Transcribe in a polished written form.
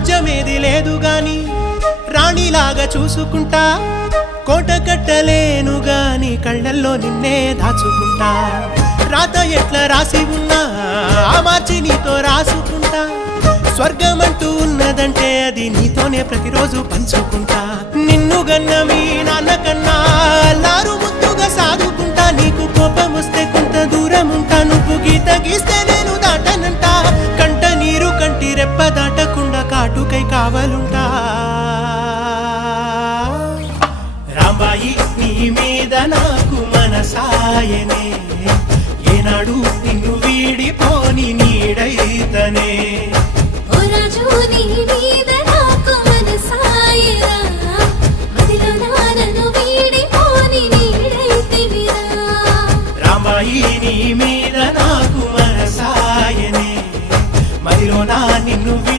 రాజ్యమేది లేదు గాని రాణిలాగా చూసుకుంటా కోట కట్టలేను గాని కళ్ళల్లో నిన్నే దాచుకుంటా రాత ఎట్లా రాసి ఉన్నా ఆ మార్చి నీతో రాసుకుంటా స్వర్గమంటూ ఉన్నదంటే అది నీతోనే ప్రతిరోజు పంచుకుంటా నిన్ను గన్న మీ నాన్న కన్నా లారు ముద్దుగా సాదుకుంటా నీకు కోపం వస్తే కొంత దూరం ఉంటా నువ్వు గీత గీస్తే నేను దాటనంట కంట నీరు కంటి రెప్ప దాటకుండా కాటుకై కావాలుంటా రాంబాయి నీ మీద నాకు మనసాయనే ఏనాడు నిన్ను వీడిపోని నీడైతనే